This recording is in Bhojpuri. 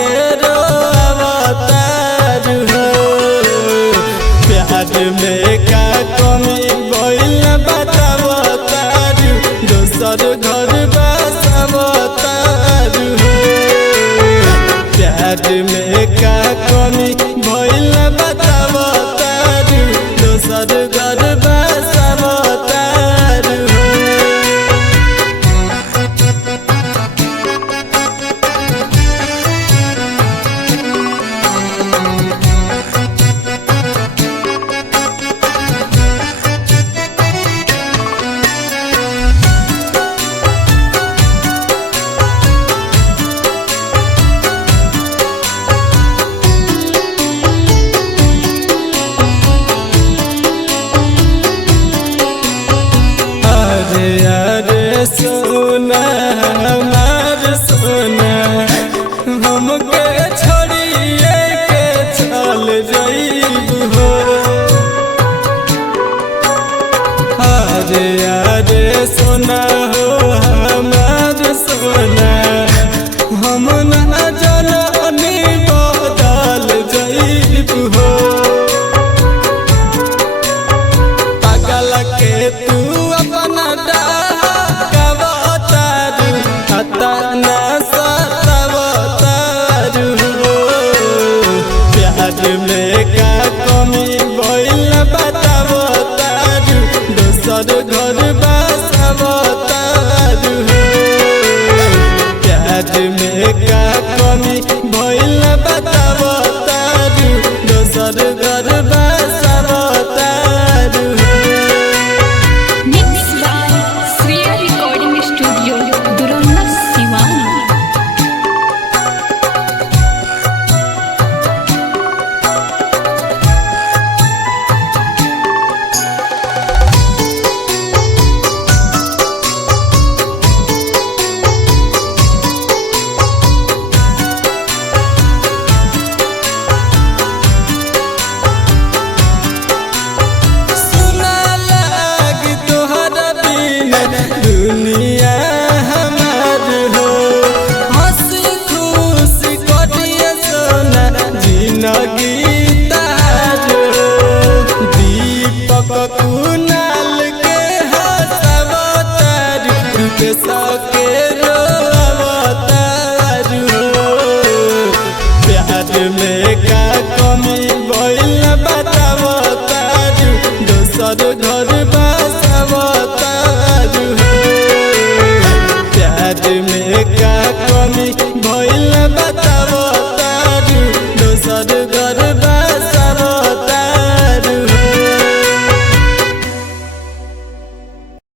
के रोअवतार हो। प्यार में का कमी भइल बतावतार, दोसर घर बसावतार हो। प्यार में का कमी भइल बतावतार, दोसर घर बसावतार हो। अरे सोना हमार सोना, हमके छोड़िए के चल जाइबू हो। अरे सोना हो हमार सोना, हम ना जननी बदल जाइबू हो। पागल के तू अपना डाकवतारू, अतना सतावतारू हो। प्यार में का कमी भइल बतावतारू, दोसर घर बसावतारू हो। प्यार में का कमी भइल बतावतारू, दोसर घर बसावतारू हो। दुनिया हमार हो, हंसी खुशी कटिए सोना जिंदगी